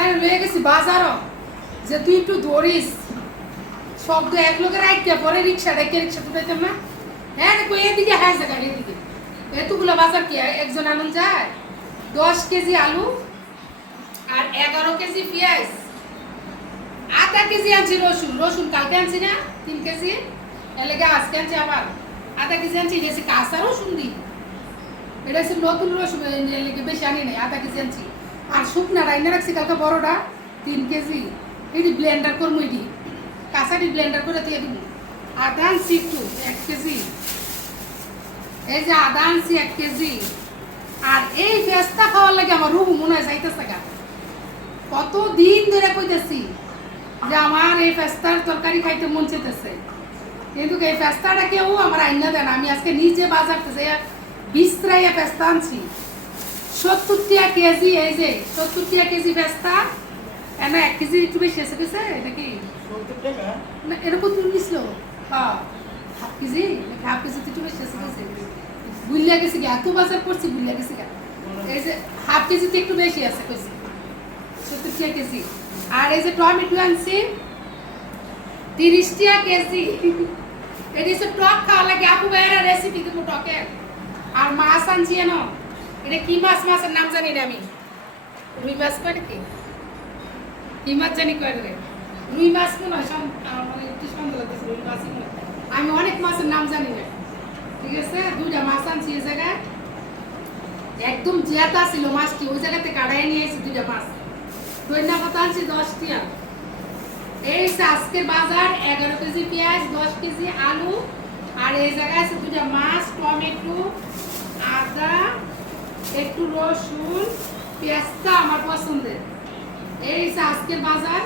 হ্যাঁ লয়ে গেছি বাজারও যে তুই একটু ধরিস শব্দ এক লোকের আইটা পরে রিক্সা ডেকে রিক্সা তুলাইতাম না। হ্যাঁ দেখো এদিকে হ্যাঁ জায়গা এদিকে এতগুলো বাজার কি একজন আনন্দ যায়। 10 কেজি আলু আর 11 কেজি পেঁয়াজ, আধা কেজি আনছি রসুন। রসুন কালকে আনছি না 3 কেজি, এলাকা আজকে আনছি আবার আধা কেজি আনছি। এসে কাঁচা রসুন দিই, এটা হচ্ছে নতুন রসুন, এলাকা বেশি আনি নাই, আধা কেজি আনছি। আর শুকনা রাইনা রাখছি কালকে বড়টা 3 কেজি, এটি ব্লেন্ডার করবো, এটি কাঁচাটি ব্লেন্ডার করে দিয়ে দিব। আদা আনছি একটু 1 কেজি, এই যে আদা আনছি 1 কেজি। আর এই পেঁয়াজটা খাওয়ার লাগে আমার রুহ মনে হয় যাইতেছে গা। কতদিন ধরে কইতেছি যে আমার এই পেঁয়াজটার তরকারি খাইতে মন চেতেছে, কিন্তু এই পেঁয়াজটা কেউ আমার আইনা দেন। আমি আজকে নিজে বাজার থেকে বিস্ত্রাইয়া পেঁয়াজটা আনছি 70 টাকা কেজি। এই যে 70 টাকা কেজি পেঁয়াজটা, না 1 কেজি একটু বেশি এসে গেছে। এটা কি 70 টাকা? না এরকম তুমি নিছিল? হ্যাঁ হাফ কেজি, হাফ কেজি একটু বেশি এসে গেছে, বুঝলে গেছি কি এত বাজার করছি, বুঝলে গেছি গা। এই যে হাফ কেজিতে একটু বেশি আছে কইছি 70 টাকা কেজি। আর এই যে টমেটো আনছি 30 টাকা কেজি। এটা হচ্ছে টক খাওয়া লাগে, আপু ভাইয়েরা রেসিপি দেবো টকের। আর মাছ আনছি না, এটা কি মাছ, মাছের নাম জানি না আমি, রুই মাছ করে কি মাছ জানি করে, রুই মাছ মনে হয়, মানে একটু সন্দেহ লাগতেছে রুই মাছই মনে হয়। আমি অনেক মাছের নাম জানি না, ঠিক আছে। 2টা মাছ আনছি এই জায়গায়, একদম জিয়াতা ছিল মাছটি, ওই জায়গাতে কাটাই নিয়ে এসেছি 2টা মাছ। ধন্যা পাতা আনছি 10 টাকা। এই আজকে বাজার 11 কেজি পেঁয়াজ, 10 কেজি আলু, আর এই জায়গায় আছে 2টা মাছ, টমেটো, আদা, একটু রসুন, পেঁয়াজটা আমার পছন্দের। এই আজকে বাজার।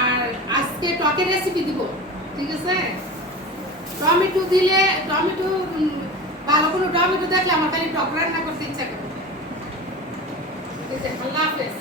আর আজকে টকের রেসিপি দিব, ঠিক আছে। টমেটো দিলে, টমেটো ভালো কোনো টমেটো দেখলে আমার খালি টক রান্না করতে ইচ্ছা করে। ঠিক আছে, আল্লাহ হাফেজ।